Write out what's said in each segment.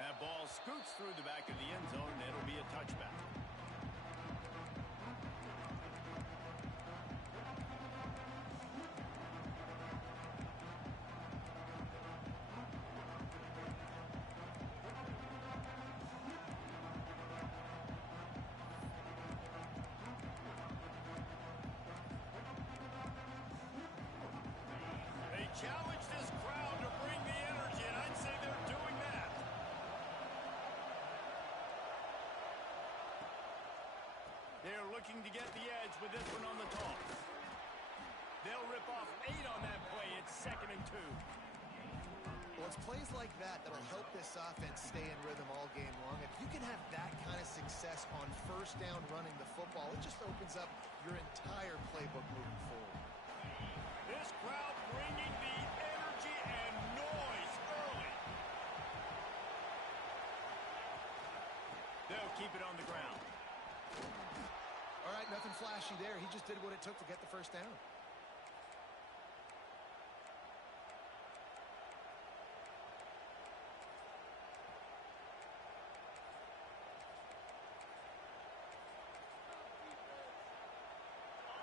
That ball scoots through the back of the end zone, and it'll be a touchback. They challenge this crowd to bring the energy, and I'd say they're doing that. They're looking to get the edge with this one on the toss. They'll rip off 8 on that play. It's 2nd and 2. Well, it's plays like that that'll help this offense stay in rhythm all game long. If you can have that kind of success on first down running the football, it just opens up your entire playbook moving forward. This crowd bringing the energy and noise early. They'll keep it on the ground. All right, nothing flashy there. He just did what it took to get the first down.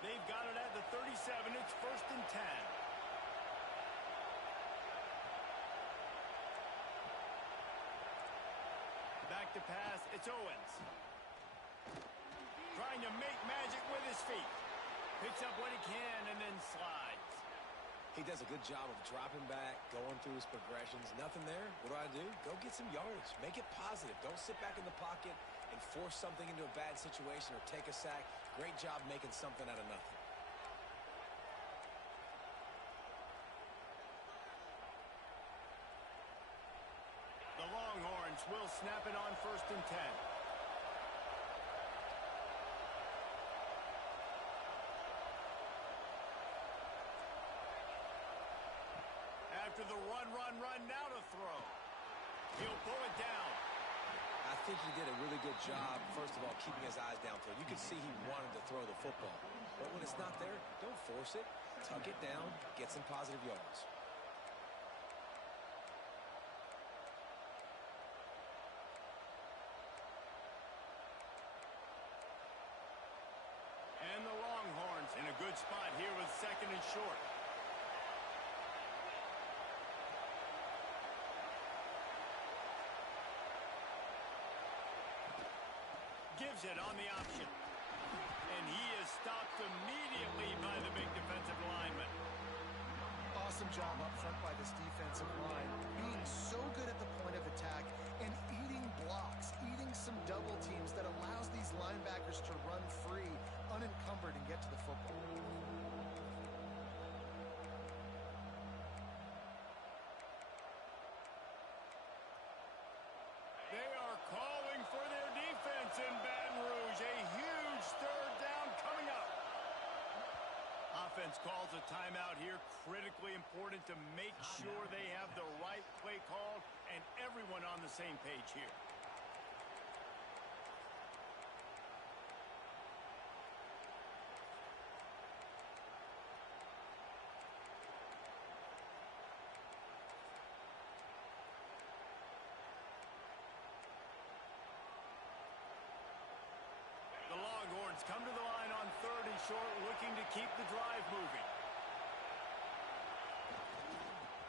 They've got it at the 37. It's 1st and 10. Back to pass. It's Owens. Trying to make magic with his feet. Picks up what he can and then slides. He does a good job of dropping back, going through his progressions. Nothing there. What do? Go get some yardage. Make it positive. Don't sit back in the pocket and force something into a bad situation or take a sack. Great job making something out of nothing. The Longhorns will snap it on 1st and 10. After the run, now to throw. He'll pull it down. I think he did a really good job, first of all, keeping his eyes downfield. You can see he wanted to throw the football. But when it's not there, don't force it. Tuck it down, get some positive yards. And the Longhorns in a good spot here with 2nd and short. Gives it on the option. And he is stopped immediately by the big defensive lineman. Awesome job up front by this defensive line. Being so good at the point of attack and eating blocks, eating some double teams that allows these linebackers to run free, unencumbered, and get to the football. They are calling for their defense in Baton Rouge. A huge 3rd down coming up. Offense calls a timeout here. Critically important to make sure they have the right play called and everyone on the same page here. The Longhorns come to the line on 3rd and short, looking to keep the drive moving.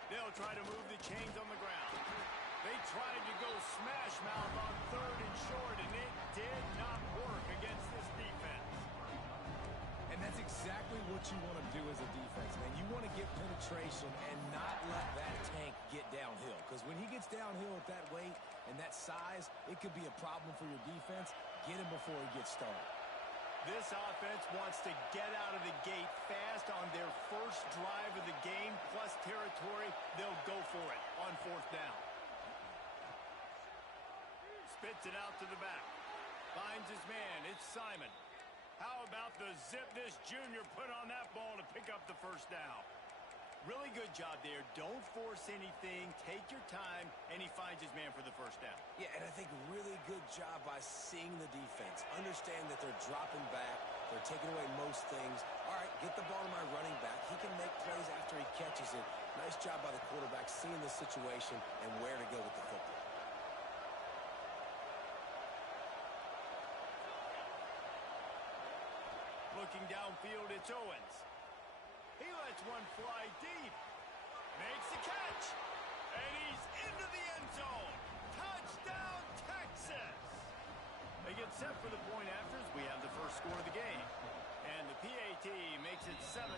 They'll try to move the chains on the ground. They tried to go smash mouth on 3rd and short, and it did not work against this defense. And that's exactly what you want to do as a defense, man. You want to get penetration and not let that tank get downhill. Because when he gets downhill at that weight and that size, it could be a problem for your defense. Get him before he gets started. This offense wants to get out of the gate fast on their first drive of the game, plus territory. They'll go for it on 4th down. Spits it out to the back. Finds his man. It's Simon. How about the zip this junior put on that ball to pick up the first down? Really good job there. Don't force anything. Take your time, and he finds his man for the first down. Yeah, and I think really good job by seeing the defense. Understand that they're dropping back. They're taking away most things. All right, get the ball to my running back. He can make plays after he catches it. Nice job by the quarterback seeing the situation and where to go with the football. looking downfield, it's Owens. He lets one fly deep. Makes the catch. And he's into the end zone. Touchdown, Texas! They get set for the point afters. We have the first score of the game. And the PAT makes it 7-0.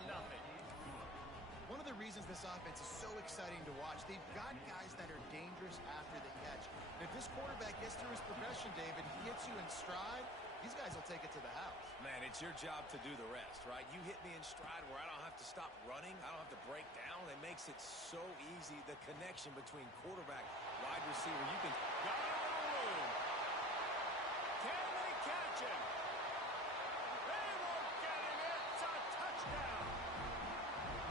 One of the reasons this offense is so exciting to watch, they've got guys that are dangerous after the catch. And if this quarterback gets through his progression, David, he hits you in stride, these guys will take it to the house. Man, it's your job to do the rest, right? You hit me in stride where I don't have to stop running. I don't have to break down. It makes it so easy. The connection between quarterback, wide receiver, you can... Got a little room. Can they catch him? They won't get him. It's a touchdown.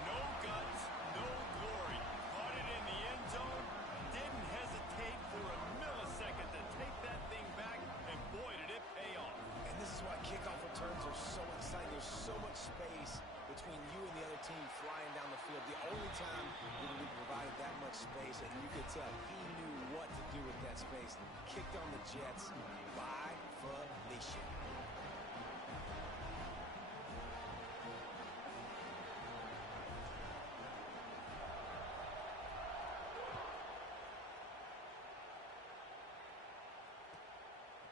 No guts, no glory. Caught it in the end zone. Didn't hesitate for a millisecond to take that thing back. And boy, did it pay off. And this is why kickoff returns are so exciting. There's so much space between you and the other team flying down the field. The only time when we provided that much space, and you could tell he knew what to do with that space. Kicked on the Jets by Felicia.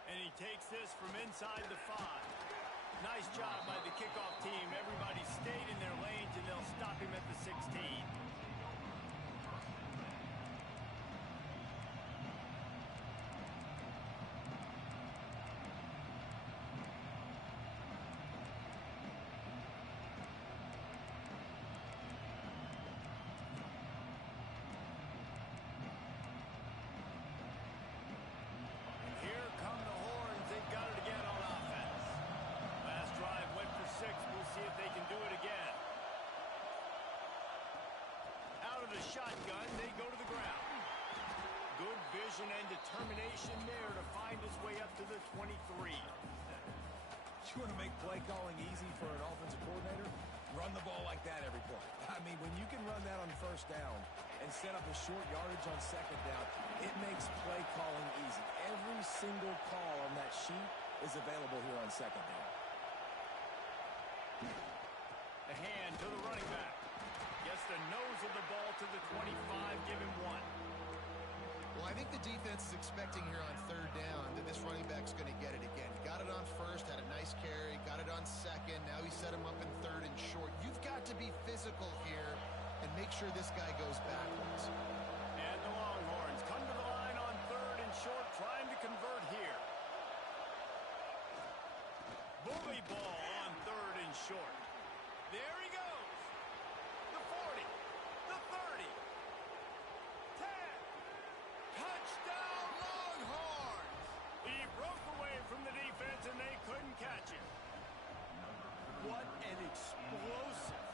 And he takes this from inside the 5. Nice job by the kickoff team. Everybody stayed in their lanes, and they'll stop him at the 16. Here come the horns. They've got it again on offense. Last drive went for 6. We'll see if they can do it again. Out of the shotgun, they go to the ground. Good vision and determination there to find his way up to the 23. You want to make play calling easy for an offensive coordinator? Run the ball like that every play. I mean, when you can run that on first down and set up a short yardage on second down, it makes play calling easy. Every single call on that sheet is available here on second down. The hand to the running back. Gets the nose of the ball to the 25. Give him 1. Well, I think the defense is expecting here on third down that this running back's going to get it again. He got it on first, had a nice carry, got it on second. Now he set him up in third and short. You've got to be physical here and make sure this guy goes backwards. And the Longhorns come to the line on third and short, trying to convert here. Bully ball on third and short. There he goes. The 40, the 30, 10. Touchdown, Longhorns! He broke away from the defense, and they couldn't catch him. What an explosive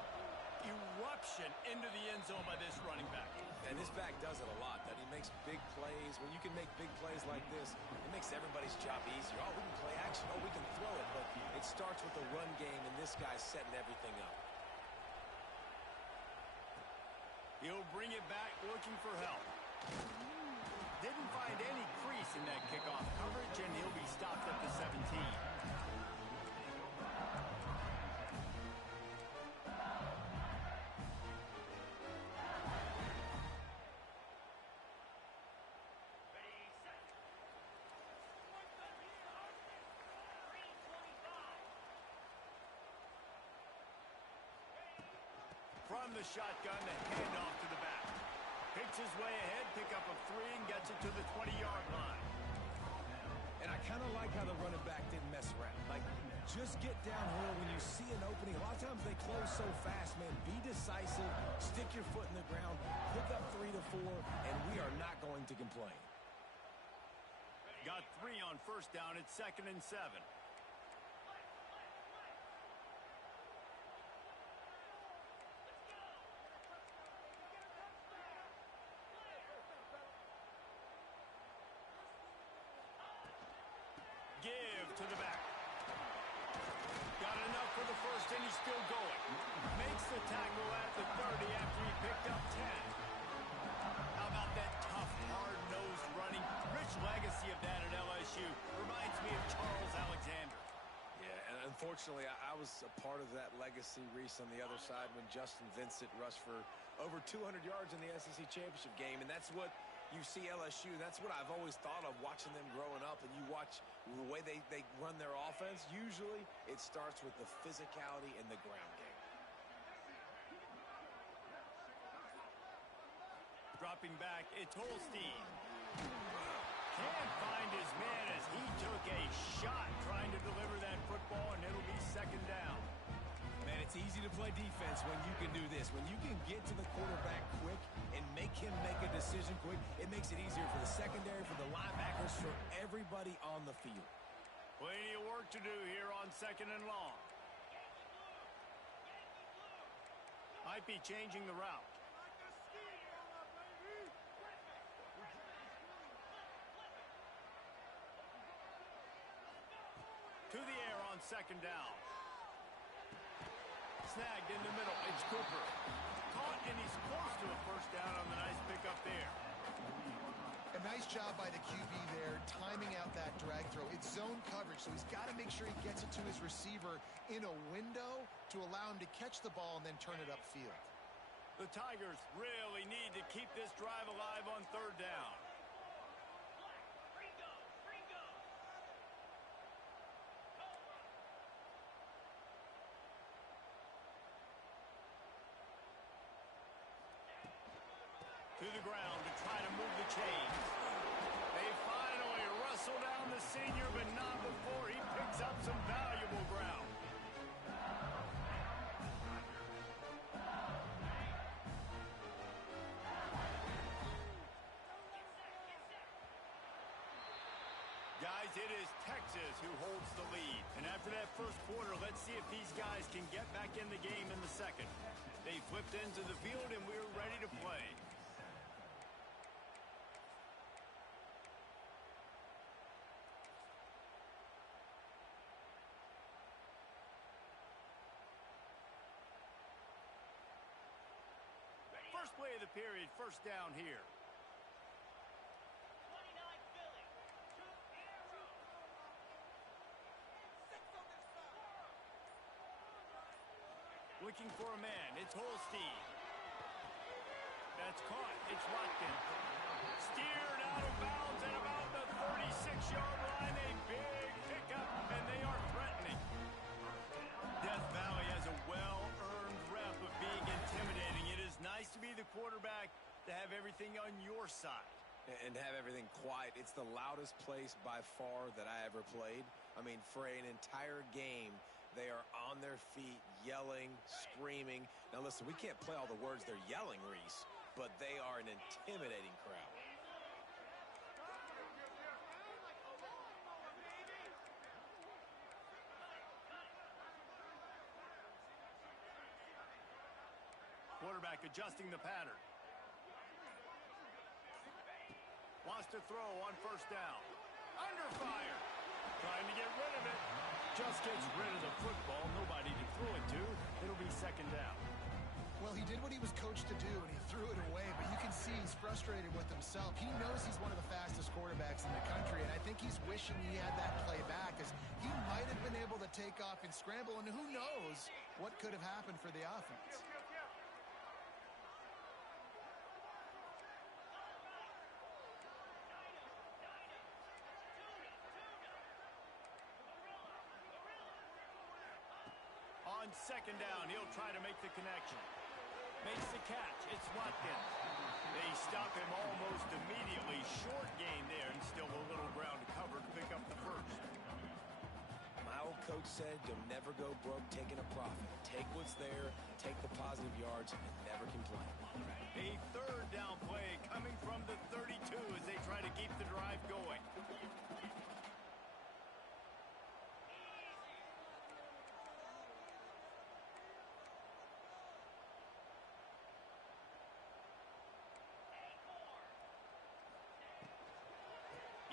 eruption into the end zone by this running back. And this back does it a lot. That he makes big plays. When you can make big plays like this, it makes everybody's job easier. Oh, we can play action. Oh, we can throw it. But it starts with the run game, and this guy's setting everything up. He'll bring it back looking for help. Didn't find any crease in that kickoff coverage, and he'll be stopped at the 17. From the shotgun, the handoff to the back. Picks his way ahead, pick up a 3, and gets it to the 20-yard line. And I kind of like how the running back didn't mess around. Like, just get downhill when you see an opening. A lot of times they close so fast, man. Be decisive, stick your foot in the ground, pick up 3 to 4, and we are not going to complain. Got 3 on first down. It's 2nd and 7. Give to the back. Got enough for the first, and he's still going. Makes the tackle at the 30 after he picked up 10. How about that tough, hard-nosed running? Rich legacy of that at LSU. Reminds me of Charles Alexander. Yeah, and Unfortunately, I was a part of that legacy, Reese, on the other side when Justin Vincent rushed for over 200 yards in the SEC Championship game, and that's what you see LSU. That's what I've always thought of watching them growing up, and you watch the way they run their offense. Usually, it starts with the physicality in the ground game. Dropping back, it's Holstein. Can't find his man as he took a shot trying to deliver that football, and it'll be second down. Man, it's easy to play defense when you can do this. When you can get to the quarterback quick and make him make a decision quick, it makes it easier for the secondary, for the linebackers, for everybody on the field. Plenty of work to do here on second and long. Might be changing the route. To the air on second down. Snagged in the middle. It's Cooper. Caught, and he's close to a first down on the nice pickup there. A nice job by the QB there, timing out that drag throw. It's zone coverage, so he's got to make sure he gets it to his receiver in a window to allow him to catch the ball and then turn it upfield. The Tigers really need to keep this drive alive on third down. To the ground to try to move the chains. They finally wrestle down the senior, but not before he picks up some valuable ground. Guys, it is Texas who holds the lead. And after that first quarter, let's see if these guys can get back in the game in the second. They flipped into the field, and we're ready to play. First play of the period, first down here. Looking for a man, it's Holstein. That's caught, it's Watkins. Steered out of bounds at about the 36-yard line. A big pickup, and they are threatening. Death Valley has a well-earned rep of being intimidating. It is nice to be the quarterback, to have everything on your side. And have everything quiet. It's the loudest place by far that I ever played. I mean, for an entire game, they are on their feet, yelling, screaming. Now, listen, we can't play all the words they're yelling, Reese, but they are an intimidating crowd. Quarterback adjusting the pattern. Wants to throw on first down. Under fire. Trying to get rid of it. Just gets rid of the football. Nobody to throw it to. It'll be second down. Well, he did what he was coached to do, and he threw it away, but you can see he's frustrated with himself. He knows he's one of the fastest quarterbacks in the country, and I think he's wishing he had that play back, as he might have been able to take off and scramble, and who knows what could have happened for the offense. On second down, he'll try to make the connection. Makes the catch. It's Watkins. They stop him almost immediately. Short gain there, and still a little ground to cover to pick up the first. My old coach said you'll never go broke taking a profit. Take what's there, take the positive yards, and never complain. A third down play coming from the 32 as they try to keep the drive going.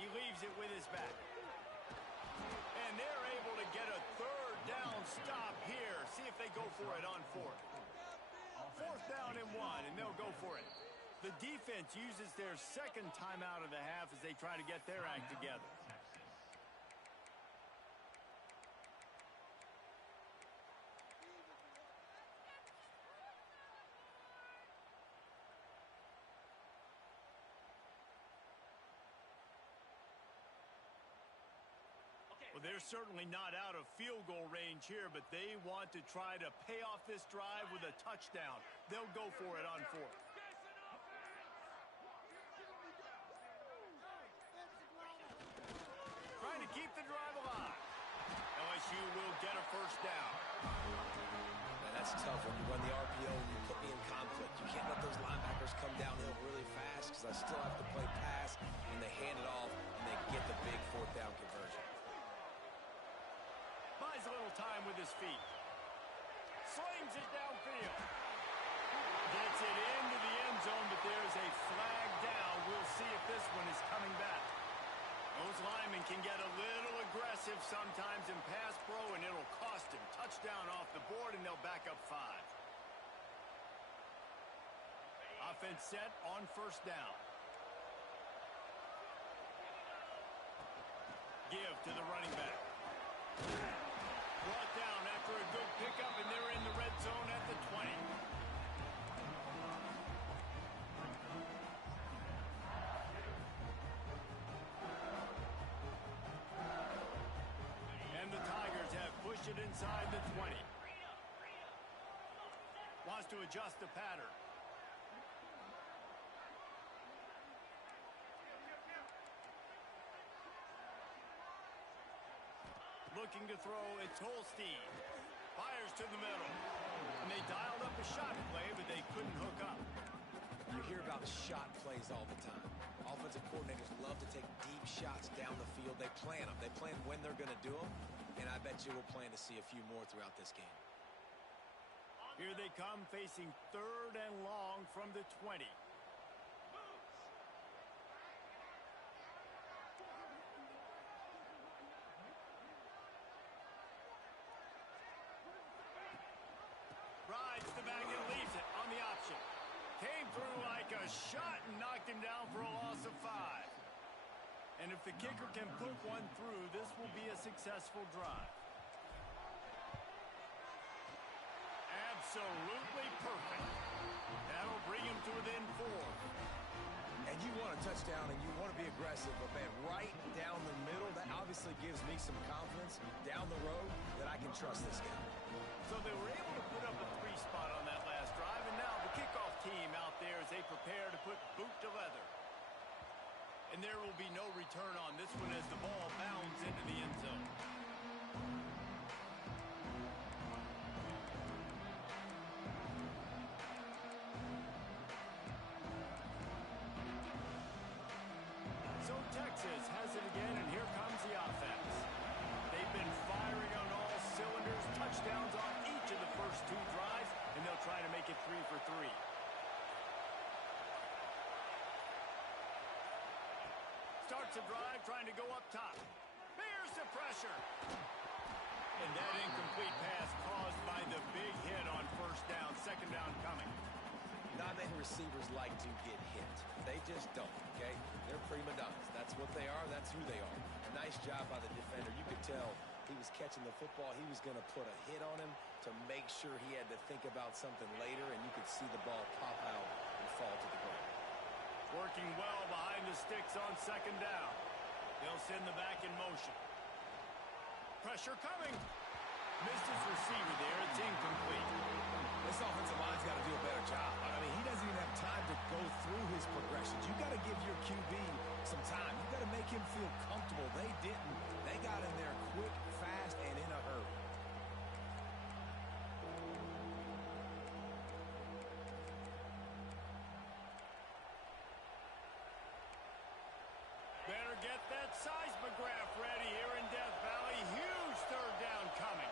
He leaves it with his back. And they're able to get a third down stop here. See if they go for it on fourth. Fourth down and one, and they'll go for it. The defense uses their second timeout of the half as they try to get their act together. Well, they're certainly not out of field goal range here, but they want to try to pay off this drive with a touchdown. They'll go for it on fourth. Trying to keep the drive alive. LSU will get a first down. Man, that's tough when you run the RPO and you put me in conflict. You can't let those linebackers come downhill really fast because I still have to play pass, and they hand it off, and they get the big fourth down conversion. Buys a little time with his feet. Slings it downfield. Gets it into the end zone, but there's a flag down. We'll see if this one is coming back. Those linemen can get a little aggressive sometimes in pass pro, and it'll cost him. Touchdown off the board, and they'll back up 5. Offense set on first down. Give to the running back. Brought down after a good pickup, and they're in the red zone at the 20. And the Tigers have pushed it inside the 20. Wants to adjust the pattern. Looking to throw, it's Holstein. Fires to the middle. And they dialed up a shot play, but they couldn't hook up. You hear about shot plays all the time. Offensive coordinators love to take deep shots down the field. They plan them. They plan when they're going to do them. And I bet you we'll plan to see a few more throughout this game. Here they come, facing 3rd and long from the 20. Rides the bag and leaves it on the option. Came through like a shot and knocked him down for a loss of 5. And if the kicker can put one through, this will be a successful drive. Absolutely perfect. That'll bring him to within 4. And you want a touchdown and you want to be aggressive, but man, right down the middle, that obviously gives me some confidence down the road that I can trust this guy. So they were able to put up a 3 spot on that last drive, and now the kickoff team out there as they prepare to put boot to leather. And there will be no return on this one as the ball bounds into the end zone. So Texas has it again, and here comes the offense. They've been firing on all cylinders, touchdowns on each of the first 2 drives, and they'll try to make it 3 for 3. Starts a drive, trying to go up top. Here's the pressure. And that incomplete pass caused by the big hit on first down, second down coming. Not many receivers like to get hit. They just don't, okay? They're prima donnas. That's what they are. That's who they are. Nice job by the defender. You could tell he was catching the football. He was going to put a hit on him to make sure he had to think about something later, and you could see the ball pop out and fall to the ground. Working well behind the sticks on second down. They'll send the back in motion. Pressure coming. Missed his receiver there. It's incomplete. This offensive line's got to do a better job. I mean, he doesn't even have time to go through his progressions. You got to give your QB some time. You got to make him feel comfortable. They didn't. They got in there quick, fast, and in a hurry. Better get that seismograph ready here in Death Valley. Huge third down coming.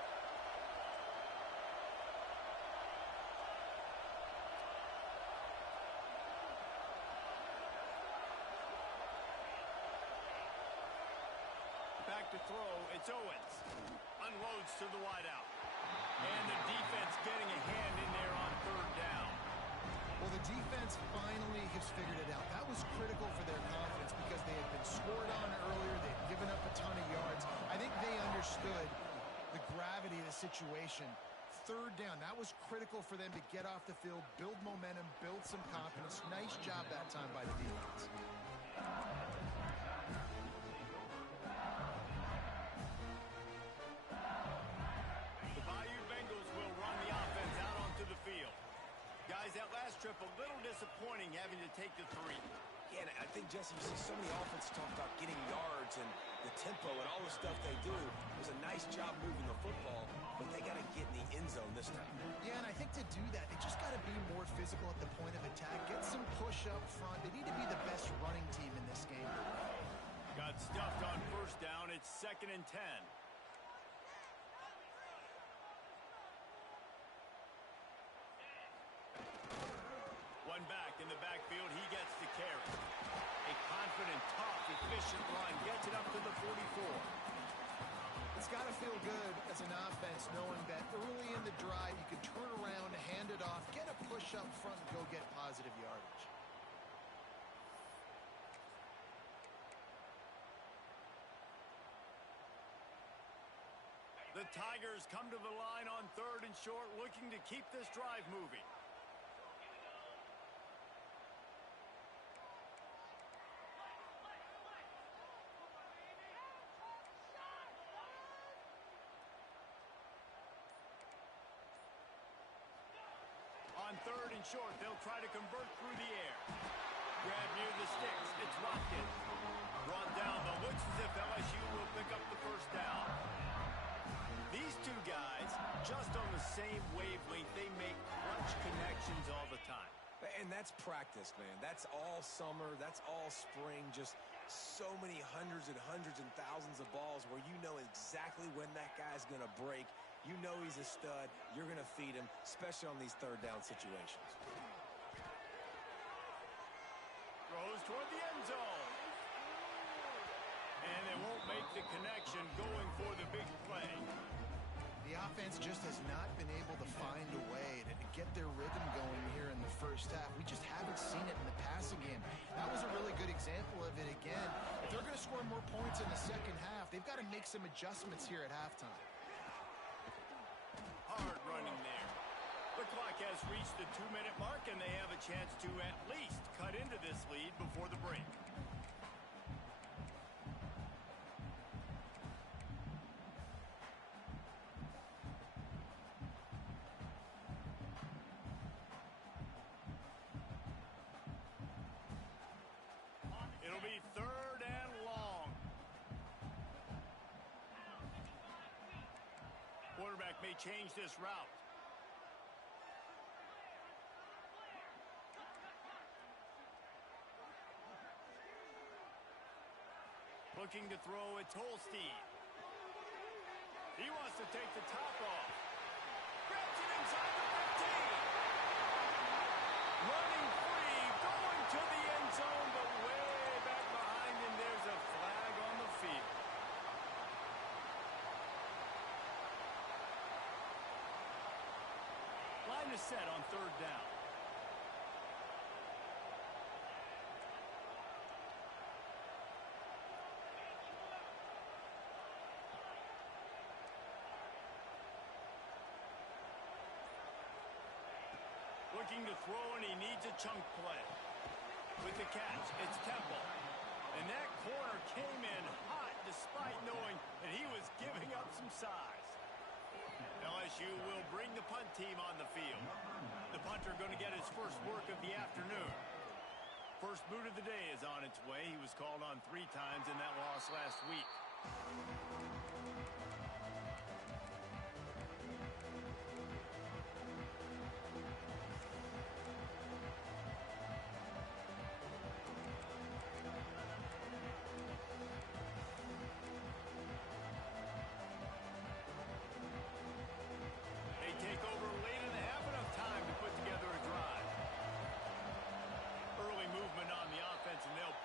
Back to throw, it's Owens. Unloads to the wideout. And the defense getting a hand in there on third down. Well, the defense finally has figured it out. That was critical for their confidence because they had been scored on earlier. They had given up a ton of yards. I think they understood the gravity of the situation. Third down, that was critical for them to get off the field, build momentum, build some confidence. Nice job that time by the defense. having to take the 3. Yeah, and I think, Jesse, you see so many offenses talk about getting yards and the tempo and all the stuff they do. It was a nice job moving the football, but they got to get in the end zone this time. Yeah, and I think to do that, they just got to be more physical at the point of attack, get some push up front. They need to be the best running team in this game. Got stuffed on first down. It's 2nd and 10. One back in the backfield. He gets the carry. A confident, tough, efficient run. Gets it up to the 44. It's got to feel good as an offense knowing that early in the drive you can turn around, hand it off, get a push up front, and go get positive yardage. The Tigers come to the line on 3rd and short, looking to keep this drive moving. On 3rd and short, they'll try to convert through the air. Grab near the sticks. It's Watkins. Brought down, though. Looks as if LSU will pick up the first down. These two guys, just on the same wavelength, they make clutch connections all the time. And that's practice, man. That's all summer. That's all spring. Just so many hundreds and thousands of balls where you know exactly when that guy's going to break. You know he's a stud. You're going to feed him, especially on these 3rd down situations. Throws toward the end zone. And they won't make the connection going for the big play. The offense just has not been able to find a way to get their rhythm going here in the first half. We just haven't seen it in the passing game. That was a really good example of it again. If they're going to score more points in the second half, they've got to make some adjustments here at halftime. Hard running there. The clock has reached the 2-minute mark, and they have a chance to at least cut into this lead before the break. It'll be 3rd and long. Quarterback may change this route. Looking to throw, it's Holstein. He wants to take the top off. Grabs it inside the 15. Running free, going to the end zone, but way back behind him, there's a flag on the field. Line is set on 3rd down. Looking to throw, and he needs a chunk play. With the catch, it's Temple. And that corner came in hot despite knowing that he was giving up some size. LSU will bring the punt team on the field. The punter going to get his first work of the afternoon. First boot of the day is on its way. He was called on 3 times in that loss last week.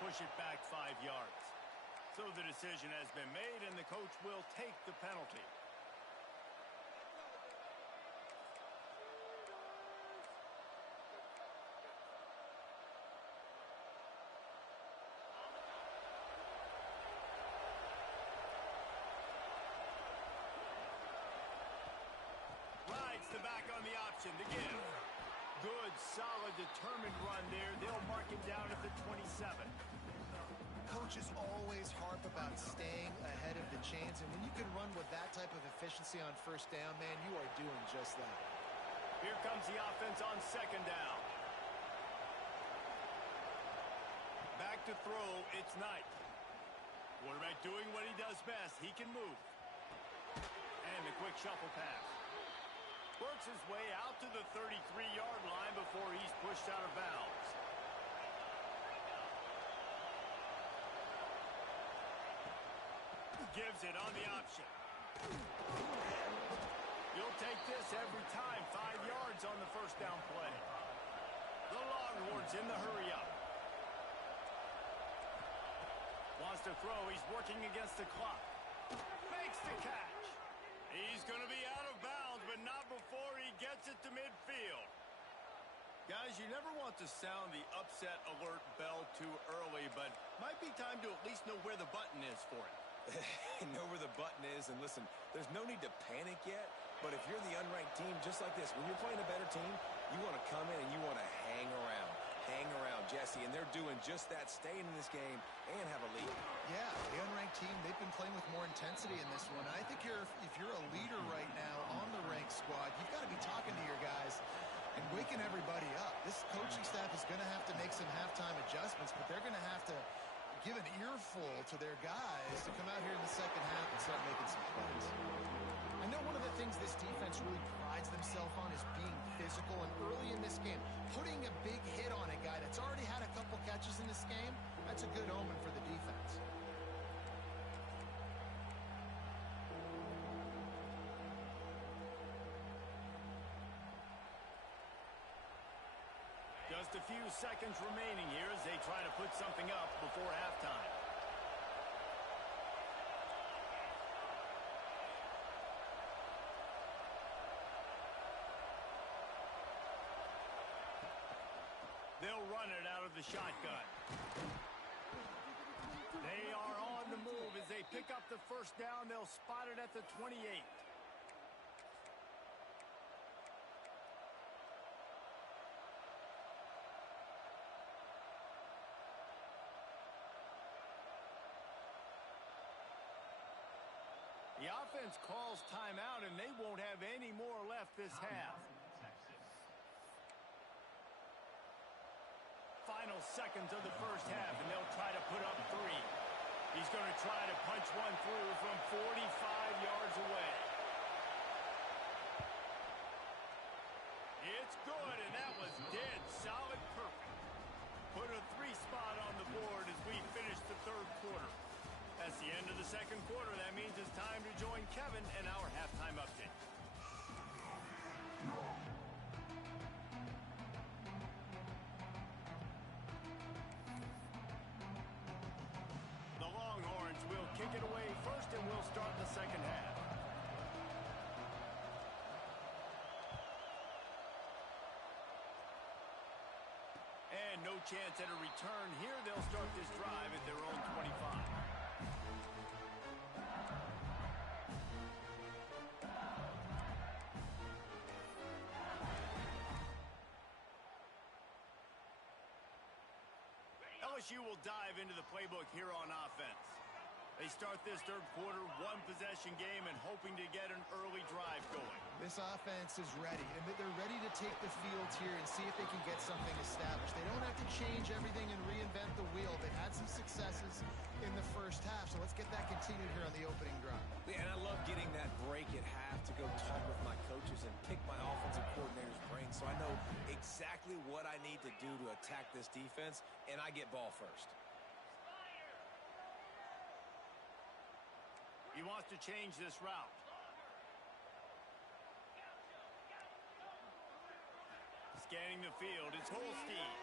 Push it back 5 yards. So the decision has been made, and the coach will take the penalty. Rides the back on the option to give. Good, solid, determined run there. They'll mark him down at the 27. Coaches always harp about staying ahead of the chains, and when you can run with that type of efficiency on first down, man, you are doing just that. Here comes the offense on 2nd down. to throw, it's Knight. Quarterback doing what he does best. He can move. And the quick shuffle pass. Works his way out to the 33-yard line before he's pushed out of bounds. Gives it on the option. You'll take this every time. 5 yards on the first down play. The Longhorns in the hurry-up. Wants to throw. He's working against the clock. Makes the catch. He's going to be out of bounds, but not before he gets it to midfield. Guys, you never want to sound the upset alert bell too early, but might be time to at least know where the button is for it. Know where the button is, and listen, there's no need to panic yet, but if you're the unranked team, just like this, when you're playing a better team, you want to come in and you want to hang around, Jesse, and they're doing just that, staying in this game and have a lead. Yeah, the unranked team, they've been playing with more intensity in this one. I think if you're a leader right now on the ranked squad, you've got to be talking to your guys and waking everybody up. This coaching staff is going to have to make some halftime adjustments, but they're going to have to give an earful to their guys to come out here in the second half and start making some plays. I know one of the things this defense really prides themselves on is being physical, and early in this game, putting a big hit on a guy that's already had a couple catches in this game, that's a good omen for the defense. Just a few seconds remaining here as they try to put something up before halftime. They'll run it out of the shotgun. They are on the move as they pick up the first down. They'll spot it at the 28. The offense calls timeout, and they won't have any more left this half. Final seconds of the first half, and they'll try to put up 3. He's going to try to punch one through from 45 yards away. It's good, and that was dead solid perfect. Put a 3 spot on the board as we finish the third quarter. That's the end of the second quarter. That means it's time to join Kevin in our halftime update. The Longhorns will kick it away first, and we'll start the second half. And no chance at a return here. They'll start this drive at their own 25. LSU will dive into the playbook here on offense. They start this third quarter, one-possession game, and hoping to get an early drive going. This offense is ready, and they're ready to take the field here and see if they can get something established. They don't have to change everything and reinvent the wheel. They've had some successes in the first half, so let's get that continued here on the opening drive. Yeah, and I love getting that break at half to go talk with my coaches and pick my offensive coordinator's brain so I know exactly what I need to do to attack this defense, and I get ball first. He wants to change this route. Scanning the field, it's Holstein.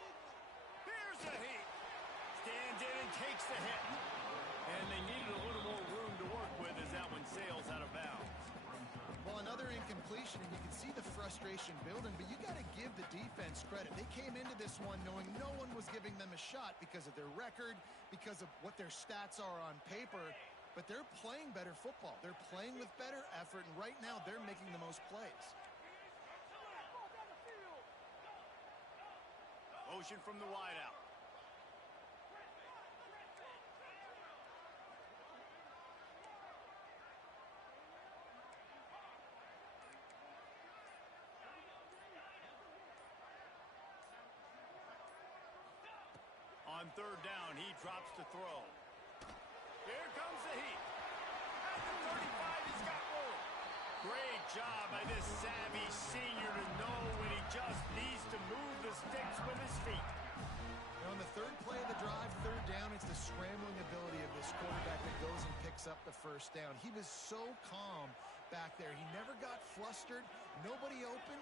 Here's the heat. Stands in and takes the hit. And they needed a little more room to work with as that one sails out of bounds. Well, another incompletion, and you can see the frustration building, but you got to give the defense credit. They came into this one knowing no one was giving them a shot because of their record, because of what their stats are on paper, but they're playing better football. They're playing with better effort, and right now they're making the most plays. Motion from the wideout. On On third down, he drops to throw. Here comes the heat. At the 35, he's got room. Great job by this savvy senior to know when he just needs to move the sticks with his feet. On the third play of the drive, third down, it's the scrambling ability of this quarterback that goes and picks up the first down. He was so calm back there. He never got flustered. Nobody open,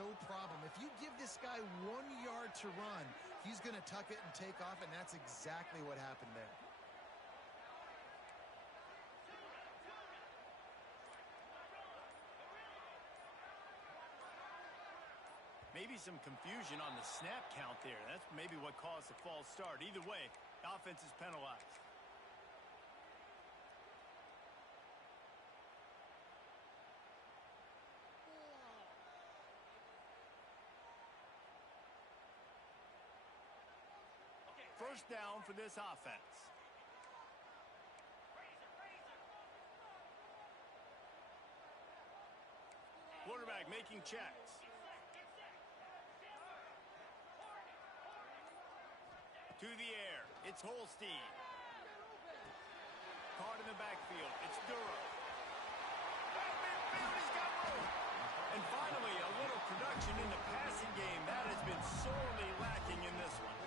no problem. If you give this guy 1 yard to run, he's going to tuck it and take off, and that's exactly what happened there. Maybe some confusion on the snap count there. That's maybe what caused the false start. Either way, the offense is penalized. First down for this offense. Quarterback making checks. To the air, it's Holstein. Caught in the backfield, it's Durham. Midfield, he's got room. And finally, a little production in the passing game. That has been sorely lacking in this one.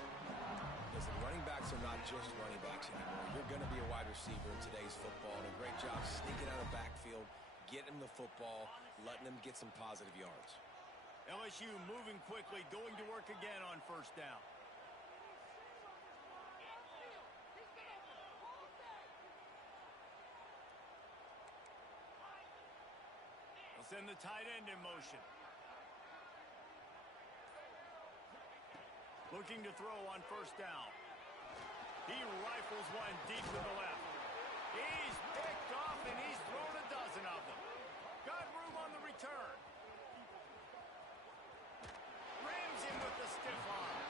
Listen, running backs are not just running backs anymore. You're going to be a wide receiver in today's football. And a great job sneaking out of the backfield, getting the football, letting them get some positive yards. LSU moving quickly, going to work again on first down. Send the tight end in motion. Looking to throw on first down. He rifles one deep to the left. He's picked off and he's thrown a dozen of them. Got room on the return. Rams him with the stiff arm.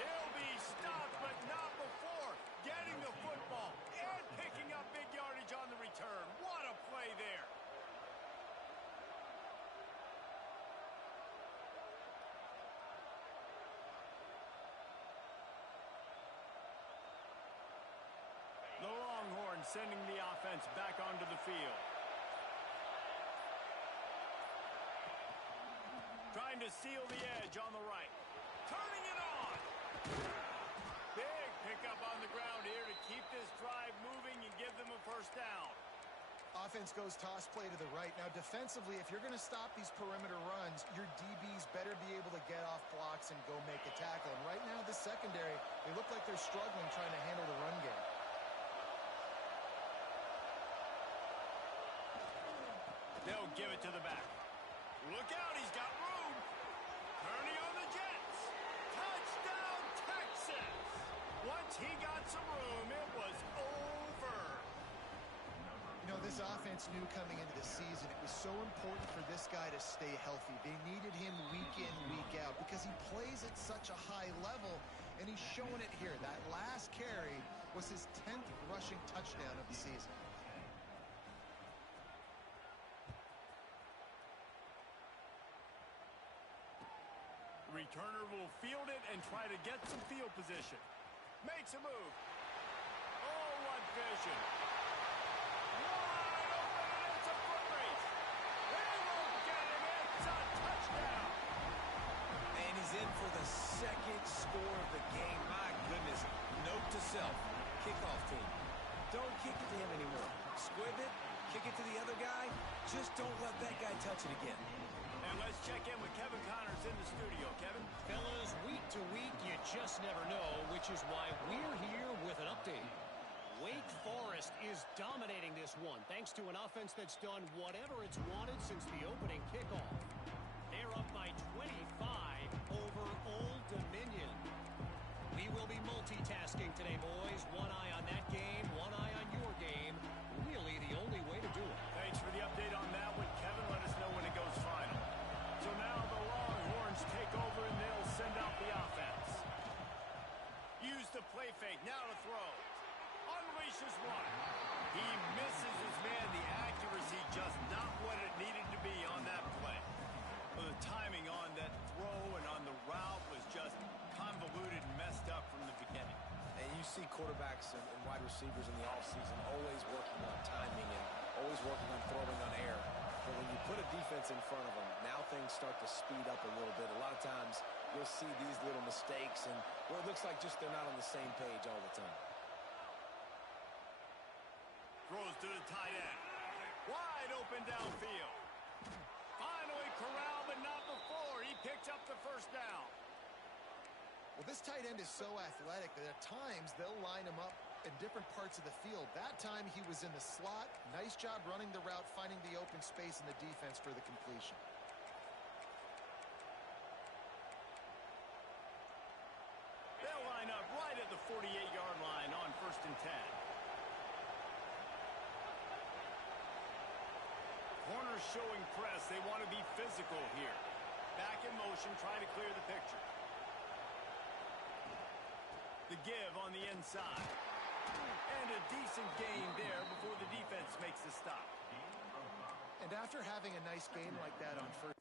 He'll be stopped, but not before getting the football and picking up big yardage on the return. What a play there. The Longhorns sending the offense back onto the field. Trying to seal the edge on the right. Turning it on. Big pickup on the ground here to keep this drive moving and give them a first down. Offense goes toss play to the right. Now, defensively, if you're going to stop these perimeter runs, your DBs better be able to get off blocks and go make a tackle. And right now, the secondary, they look like they're struggling trying to handle the run game. They'll give it to the back. Look out, he's got room. Turning on the Jets. Touchdown, Texas. Once he got some room, it was over. You know, this offense knew coming into the season it was so important for this guy to stay healthy. They needed him week in, week out because he plays at such a high level, and he's showing it here. That last carry was his 10th rushing touchdown of the season. Returner will field it and try to get some field position. Makes a move. Oh, what vision. Wide open, and it's a foot race. They won't get him. It's a touchdown. And he's in for the second score of the game. My goodness. Note to self. Kickoff team. Don't kick it to him anymore. Squib it. Kick it to the other guy. Just don't let that guy touch it again. And let's check in with Kevin Connors in the studio. Kevin? Fellas, week to week, you just never know, which is why we're here with an update. Wake Forest is dominating this one, thanks to an offense that's done whatever it's wanted since the opening kickoff. They're up by 25 over Old Dominion. We will be multitasking today, boys. One eye on that game, one eye on your game. Really the only way to do it. Thanks for the update on that one, Kevin. Let us know when it goes final. So now the Longhorns take over and they'll send out the offense. Use the play fake, now to throw. Unleashes one. He misses his man. The accuracy just not what it needed to be on that play. Well, the timing on that throw and on the route was just convoluted and messed up from the beginning. quarterbacks and wide receivers in the offseason, always working on timing and always working on throwing on air. But when you put a defense in front of them, now things start to speed up a little bit. A lot of times you'll see these little mistakes, and well, it looks like just they're not on the same page all the time. Throws to the tight end. Wide open downfield. Finally corralled, but not before. He picks up the first down. Well, this tight end is so athletic that at times they'll line him up in different parts of the field. That time he was in the slot. Nice job running the route, finding the open space in the defense for the completion. They'll line up right at the 48-yard line on 1st and 10. Corners showing press. They want to be physical here. Back in motion, trying to clear the picture. The give on the inside. And a decent gain there before the defense makes the stop. And after having a nice game like that on first.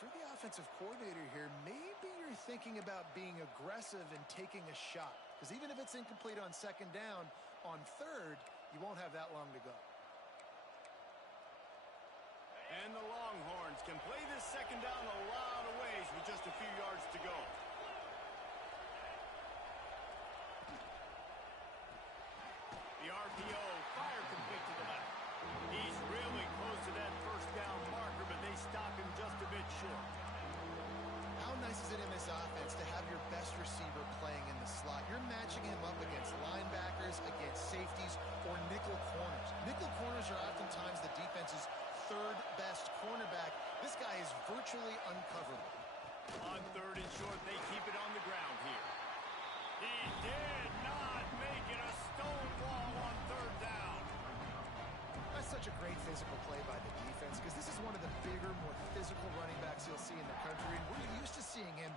For the offensive coordinator here, maybe you're thinking about being aggressive and taking a shot. Because even if it's incomplete on 2nd down, on 3rd, you won't have that long to go. And the Longhorns can play this 2nd down a lot of ways with just a few yards to go. The RPO, fire complete to the left. He's really close to that 1st down marker, but they stop him just a bit short. How nice is it in this offense to have your best receiver playing in the slot? You're matching him up against linebackers, against safeties, or nickel corners. Nickel corners are oftentimes the defense's 3rd best cornerback. This guy is virtually uncoverable. On 3rd and short, they keep it on the ground here. He did not make it a stone wall on 3rd down. That's such a great physical play by the defense because this is one of the bigger, more physical running backs you'll see in the country. And we're used to seeing him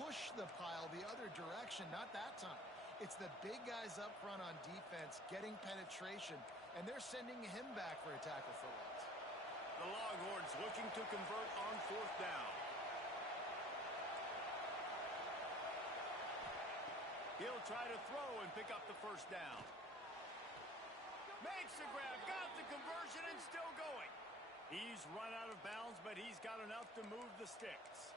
push the pile the other direction. Not that time. It's the big guys up front on defense getting penetration, and they're sending him back for a tackle for loss. The Longhorns looking to convert on 4th down. He'll try to throw and pick up the 1st down. Makes the grab, got the conversion, and still going. He's run out of bounds, but he's got enough to move the sticks.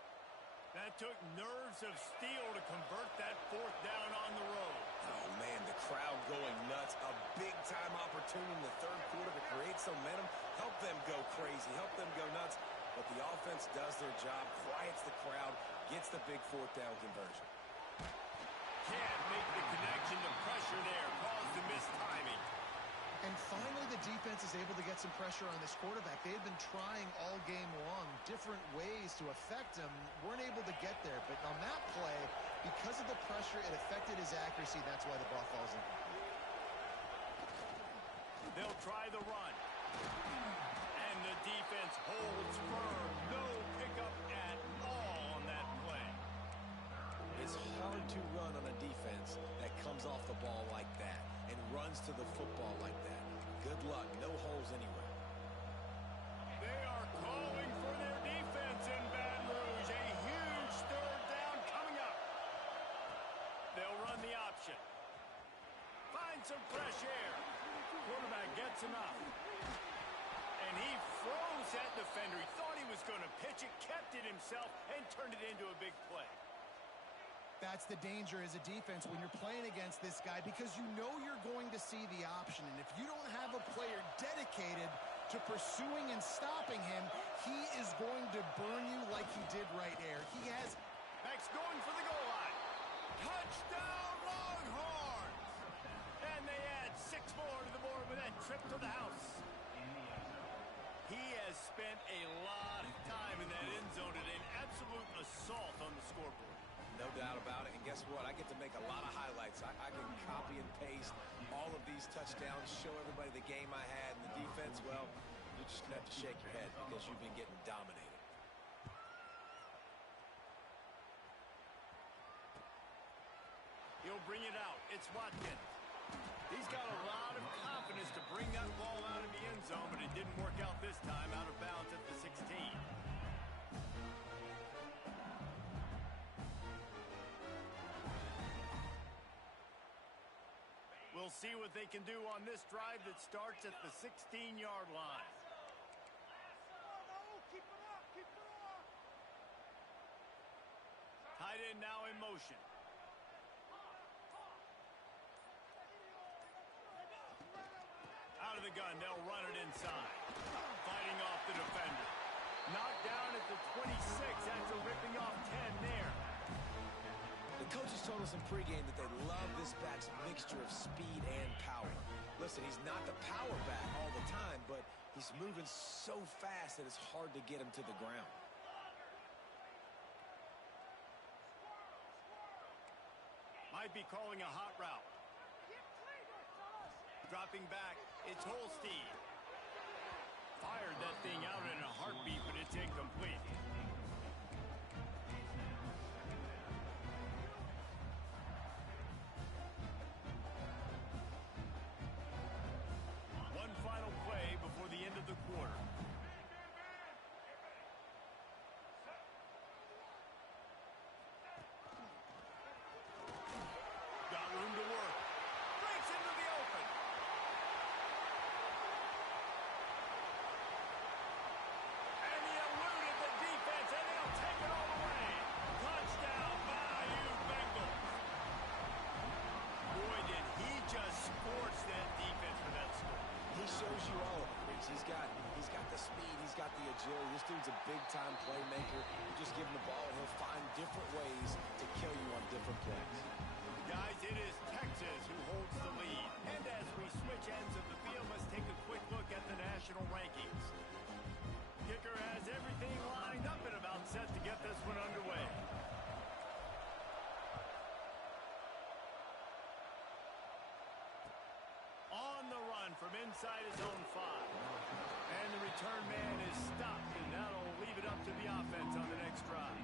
That took nerves of steel to convert that 4th down on the road. Oh, man, the crowd going nuts. A big-time opportunity in the 3rd quarter to create some momentum. Help them go crazy. Help them go nuts. But the offense does their job, quiets the crowd, gets the big 4th down conversion. Can't make the connection. The pressure there caused the missed timing. And finally, the defense is able to get some pressure on this quarterback. They had been trying all game long different ways to affect him. Weren't able to get there. But on that play, because of the pressure, it affected his accuracy. That's why the ball falls in. They'll try the run. And the defense holds firm. No pickup at all on that play. It's hard to run on a defense that comes off the ball like that and runs to the football like that. Good luck. No holes anywhere. They are calling for their defense in Baton Rouge. A huge 3rd down coming up. They'll run the option. Find some fresh air. Quarterback gets him out. And he froze that defender. He thought he was going to pitch it, kept it himself, and turned it into a big play. That's the danger as a defense when you're playing against this guy because you know you're going to see the option. And if you don't have a player dedicated to pursuing and stopping him, he is going to burn you like he did right there. He has... Max going for the goal line. Touchdown, Longhorns! And they add 6 more to the board with that trip to the house. He has spent a lot of time in that end zone and an absolute assault on the scoreboard. No doubt about it. And guess what? I get to make a lot of highlights. I can copy and paste all of these touchdowns, show everybody the game I had. And the defense, well, just have to shake your head because you've been getting dominated. He'll bring it out. It's Watkins. He's got a lot of confidence to bring that ball out of the end zone, but it didn't work out this time, out of bounds at the 16. We'll see what they can do on this drive that starts at the 16-yard line. Tight end now in motion. Out of the gun, they'll run it inside. Fighting off the defender. Knocked down at the 26 after ripping off 10 there. The coaches told us in pregame that they love this back's mixture of speed and power. Listen, he's not the power back all the time, but he's moving so fast that it's hard to get him to the ground. Might be calling a hot route. Dropping back, it's Holstein. Fired that thing out in a heartbeat, but it's incomplete. One final play before the end of the quarter. Got room to work. Breaks into the open. And he eluded the defense, and they'll take it all away. Touchdown, Bayou Bengals. Boy, did he just scorch that defense for that score. He shows you all of it, Reese. He's got the speed, he's got the agility. This dude's a big-time playmaker. You just give him the ball, and he'll find different ways to kill you on different plays. Guys, it is Texas who holds the lead. And as we switch ends of the field, let's take a quick look at the national rankings. Kicker has everything lined up and about set to get this one underway. On the run from inside his own 5. And the return man is stopped, and that'll leave it up to the offense on the next drive.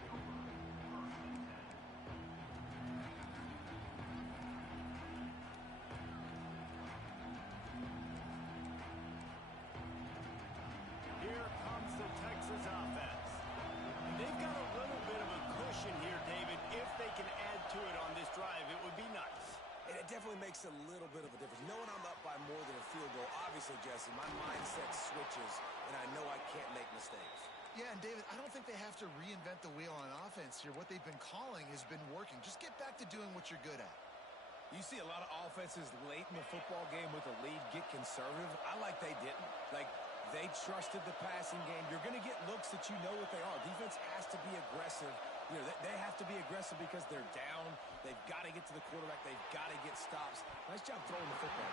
Here comes the Texas offense. They've got a little bit of a cushion here, David. If they can add to it on this drive, it would be nice. And it definitely makes a little bit of a difference. Knowing I'm up by more than a field goal, obviously, Jesse, my mindset switches, and I know I can't make mistakes. Yeah, and David, I don't think they have to reinvent the wheel on offense here. What they've been calling has been working. Just get back to doing what you're good at. You see a lot of offenses late in the football game with a lead get conservative. I like they didn't. Like, they trusted the passing game. You're going to get looks that you know what they are. Defense has to be aggressive. You know, they have to be aggressive because they're down. They've got to get to the quarterback. They've got to get stops. Nice job throwing the football.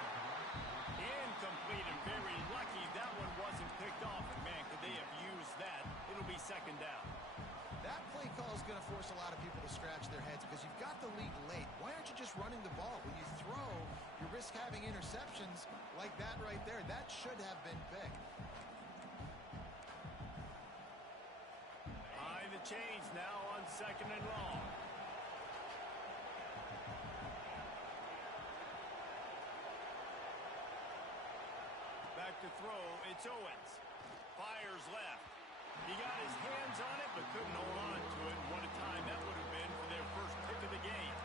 Incomplete, and very lucky that one wasn't picked off. And, man, could they have used that? It'll be second down. That play call is going to force a lot of people to scratch their heads because you've got the lead late. Why aren't you just running the ball? When you throw, you risk having interceptions like that right there. That should have been picked. Behind the chains now on second and long. Back to throw, it's Owens. Fires left. He got his hands on it, but couldn't hold on to it. What a time that would have been for their first pick of the game.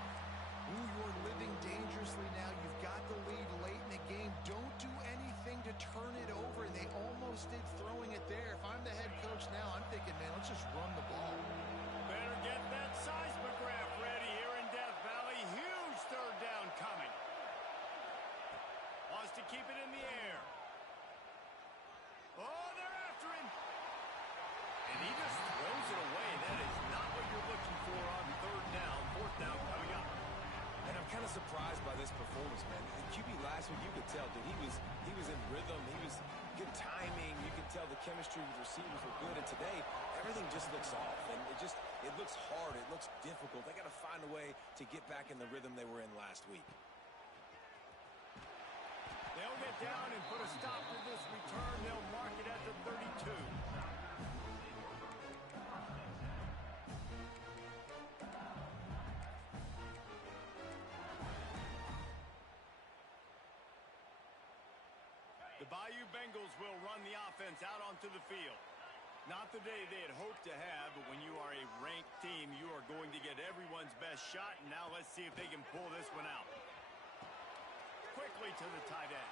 Ooh, you're living dangerously now. You've got the lead late in the game. Don't do anything to turn it over. And they almost did throwing it there. If I'm the head coach now, I'm thinking, man, let's just run the ball. Better get that seismograph ready here in Death Valley. Huge third down coming. Wants to keep it in the air. Oh, they're after him. And he just throws it away. That is not what you're looking for on third down. Fourth down coming up. And I'm kind of surprised by this performance, man. The QB last week, you could tell, dude, he was in rhythm. He was good timing. You could tell the chemistry with receivers were good. And today, everything just looks off. And it looks hard. It looks difficult. They got to find a way to get back in the rhythm they were in last week. They'll get down and put a stop to this return. They'll mark it at the 32. The Bayou Bengals will run the offense out onto the field. Not the day they had hoped to have, but when you are a ranked team, you are going to get everyone's best shot. And now let's see if they can pull this one out. Quickly to the tight end.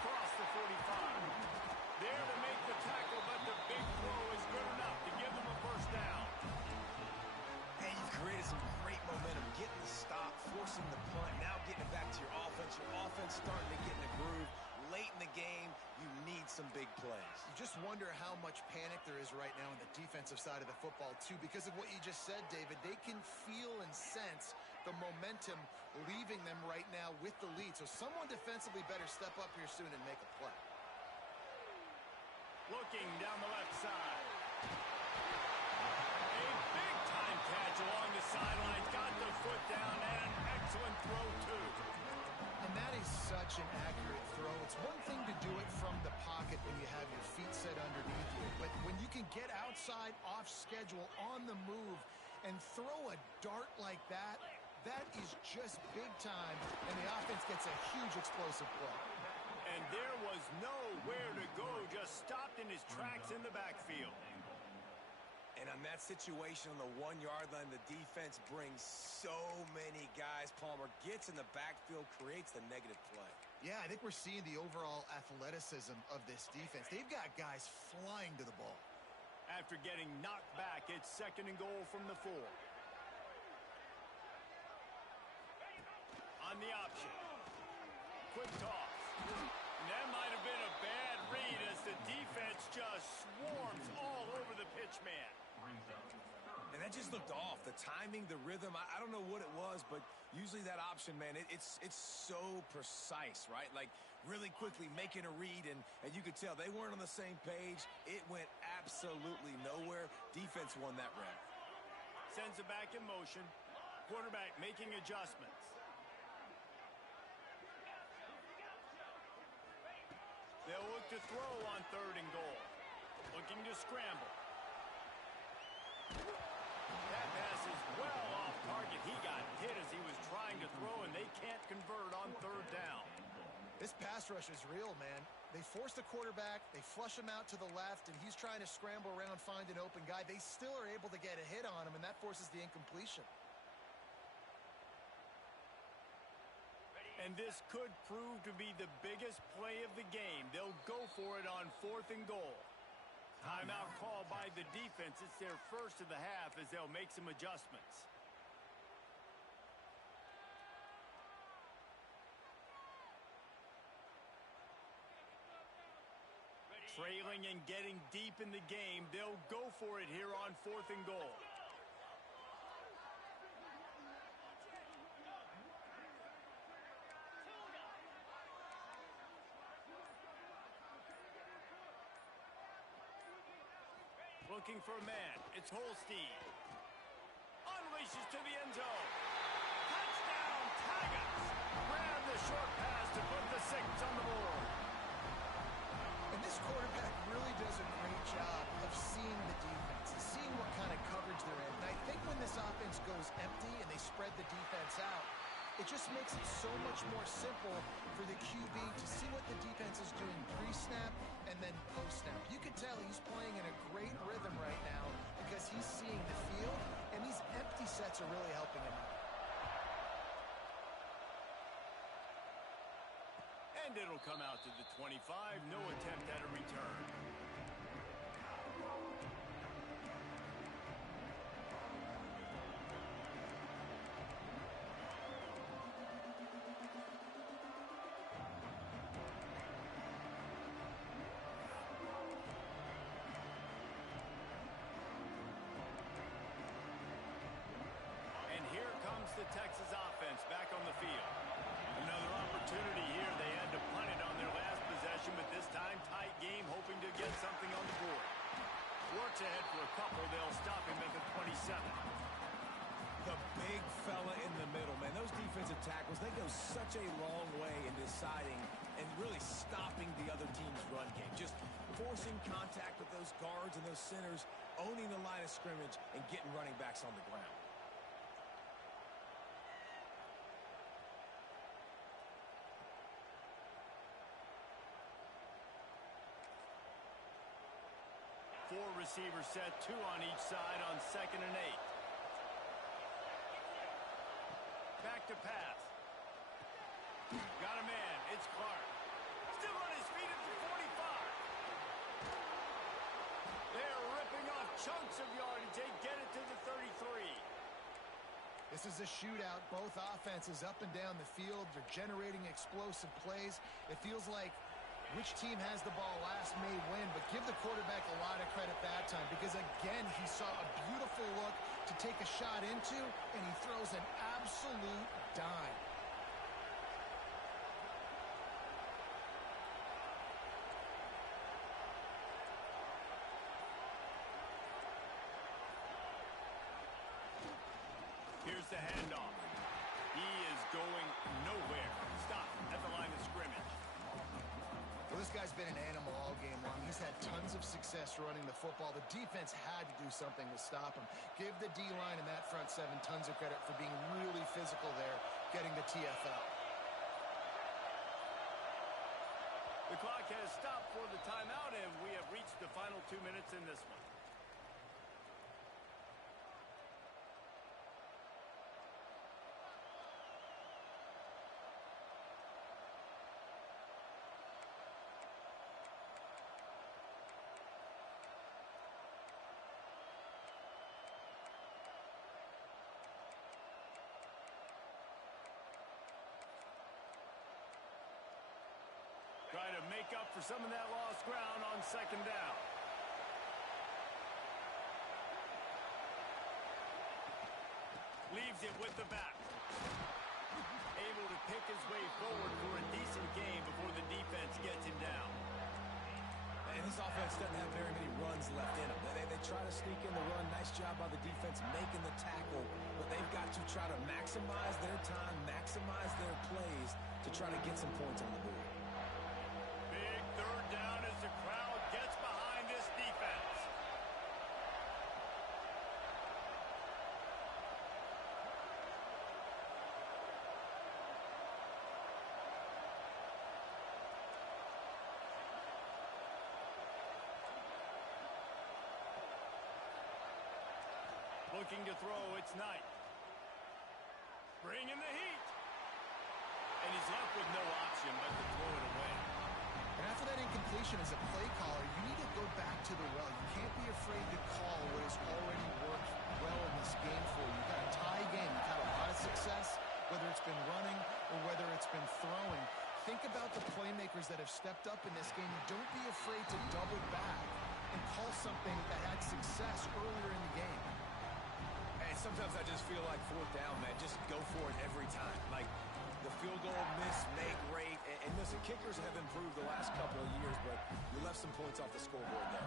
Across the 45. There to make the tackle, but the big throw is good enough to give them a first down. Hey, you've created some great momentum, getting the stop, forcing the punt, now getting it back to your offense. Your offense starting to get in the groove. Late in the game, you need some big plays. You just wonder how much panic there is right now on the defensive side of the football, too, because of what you just said, David. They can feel and sense the momentum leaving them right now with the lead. So someone defensively better step up here soon and make a play. Looking down the left side. A big-time catch along the sidelines. Got the foot down and an excellent throw, too. And that is such an accurate throw. It's one thing to do it from the pocket when you have your feet set underneath you, but when you can get outside, off schedule, on the move, and throw a dart like that, that is just big time, and the offense gets a huge explosive play. And there was nowhere to go, just stopped in his tracks in the backfield. And on that situation on the 1 yard line, the defense brings so many guys. Palmer gets in the backfield, creates the negative play. Yeah, I think we're seeing the overall athleticism of this defense. They've got guys flying to the ball. After getting knocked back, it's 2nd and goal from the 4. On the option. Quick toss. And that might have been a bad read as the defense just swarms all over the pitch man. And that just looked off. The timing, the rhythm, I don't know what it was, but usually that option, man, it's so precise, right? Like really quickly making a read, and you could tell they weren't on the same page. It went absolutely nowhere. Defense won that round. Sends it back in motion. Quarterback making adjustments. They'll look to throw on 3rd and goal. Looking to scramble. That pass is well off target. He got hit as he was trying to throw, and they can't convert on 3rd down. This pass rush is real, man. They force the quarterback, they flush him out to the left, and he's trying to scramble around, find an open guy. They still are able to get a hit on him, and that forces the incompletion. And this could prove to be the biggest play of the game. They'll go for it on 4th and goal. Timeout call by the defense. It's their first of the half as they'll make some adjustments. Trailing and getting deep in the game. They'll go for it here on 4th and goal. Looking for a man. It's Holstein. Unleashes to the end zone. Touchdown, Tigers. Grab the short pass to put the 6 on the board. And this quarterback really does a great job of seeing the defense and seeing what kind of coverage they're in. And I think when this offense goes empty and they spread the defense out, it just makes it so much more simple for the QB to see what the defense is doing pre-snap and then post-snap. You can tell he's playing in a great rhythm right now because he's seeing the field, and these empty sets are really helping him out. And it'll come out to the 25. No attempt at a return. The Texas offense back on the field. Another opportunity here. They had to punt it on their last possession, but this time tight game, hoping to get something on the board. Works ahead for a couple. They'll stop him at the 27. The big fella in the middle, man. Those defensive tackles, they go such a long way in deciding and really stopping the other team's run game. Just forcing contact with those guards and those centers, owning the line of scrimmage, and getting running backs on the ground. Four receivers set, two on each side on 2nd and 8. Back to pass. Got a man. It's Clark. Still on his feet at the 45. They're ripping off chunks of yardage. They get it to the 33. This is a shootout. Both offenses up and down the field. They're generating explosive plays. It feels like which team has the ball last may win, but give the quarterback a lot of credit that time because, again, he saw a beautiful look to take a shot into, and he throws an absolute dime. Here's the handoff. He is going nowhere. Stop at the line of scrimmage. Well, this guy's been an animal all game long. He's had tons of success running the football. The defense had to do something to stop him. Give the D-line and that front seven tons of credit for being really physical there, getting the TFL. The clock has stopped for the timeout, and we have reached the final 2 minutes in this one. Try to make up for some of that lost ground on 2nd down. Leaves it with the back. Able to pick his way forward for a decent game before the defense gets him down. And this offense doesn't have very many runs left in them. They try to sneak in the run. Nice job by the defense making the tackle. But they've got to try to maximize their time, maximize their plays to try to get some points on the board. Big 3rd down as the crowd gets behind this defense. Looking to throw, it's Knight. Bringing the heat. And he's left with no option but to throw it away. And after that incompletion as a play caller, you need to go back to the well. You can't be afraid to call what has already worked well in this game for you. You've got a tie game. You've had a lot of success, whether it's been running or whether it's been throwing. Think about the playmakers that have stepped up in this game. Don't be afraid to double back and call something that had success earlier in the game. And sometimes I just feel like 4th down, man. Just go for it every time. Like the field goal miss, make rate. And listen, kickers have improved the last couple of years, but you left some points off the scoreboard there.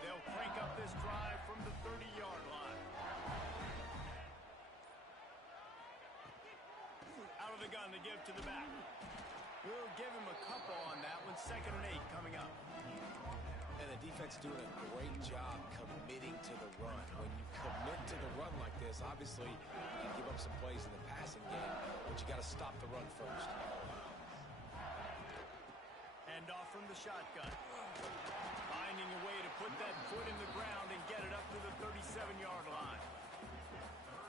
They'll crank up this drive from the 30-yard line. Out of the gun to give to the back. We'll give him a couple on that one. 2nd and 8 coming up. And the defense doing a great job committing to the run. When you commit to the run like this, obviously you give up some plays in the passing game, but you got to stop the run first. Hand off from the shotgun. Finding a way to put that foot in the ground and get it up to the 37-yard line.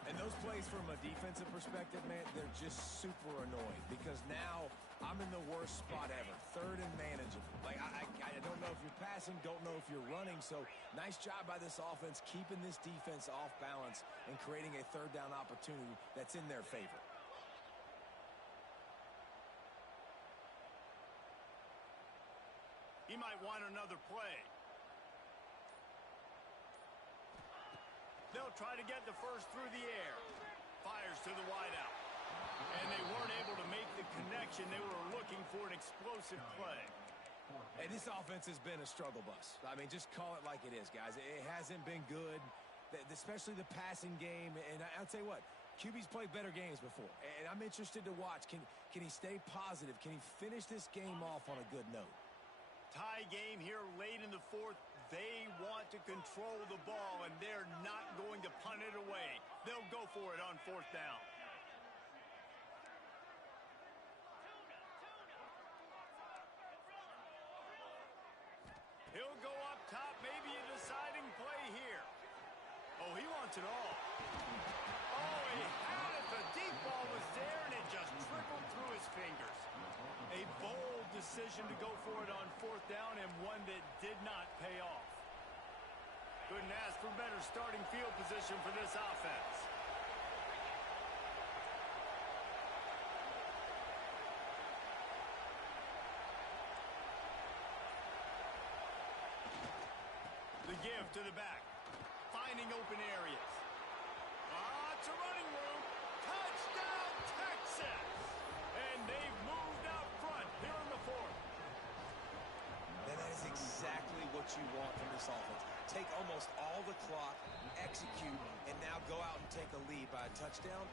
And those plays from a defensive perspective, man, they're just super annoying because now I'm in the worst spot ever. 3rd and manageable. Like, I don't know if you're passing, don't know if you're running. So nice job by this offense keeping this defense off balance and creating a 3rd down opportunity that's in their favor. He might want another play. They'll try to get the first through the air. Fires to the wideout. And they weren't able to make the connection. They were looking for an explosive play. And this offense has been a struggle bus. I mean, just call it like it is, guys. It hasn't been good. especially the passing game. And I'll tell you what, QB's played better games before, and I'm interested to watch. Can he stay positive? Can he finish this game off on a good note? Tie game here late in the fourth. They want to control the ball, and they're not going to punt it away. They'll go for it on fourth down. He'll go up top, maybe a deciding play here. Oh, he wants it all. Oh, he had it. The deep ball was there, and it just trickled through his fingers. A bold decision to go for it on fourth down, and one that did not pay off. Couldn't ask for better starting field position for this offense. The give to the back. Finding open areas. It's a running room. Touchdown, Texas! And they've moved out front here in the fourth. And that is exactly what you want from this offense. Take almost all the clock, execute, and now go out and take a lead by a touchdown.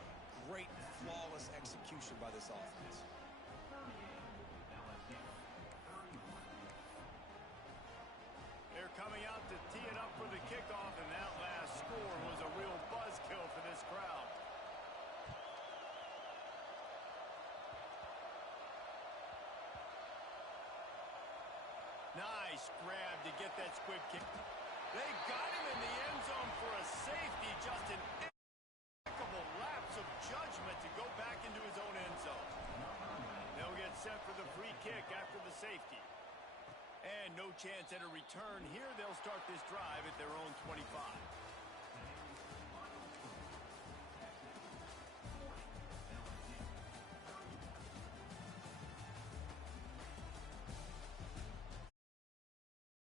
Great, flawless execution by this offense. They're coming out to tee it up for the kickoff, and that last score was a real buzzkill for this crowd. Nice grab to get that squib kick. They got him in the end zone for a safety. Just an impeccable lapse of judgment to go back into his own end zone. They'll get set for the free kick after the safety. And no chance at a return here. They'll start this drive at their own 25.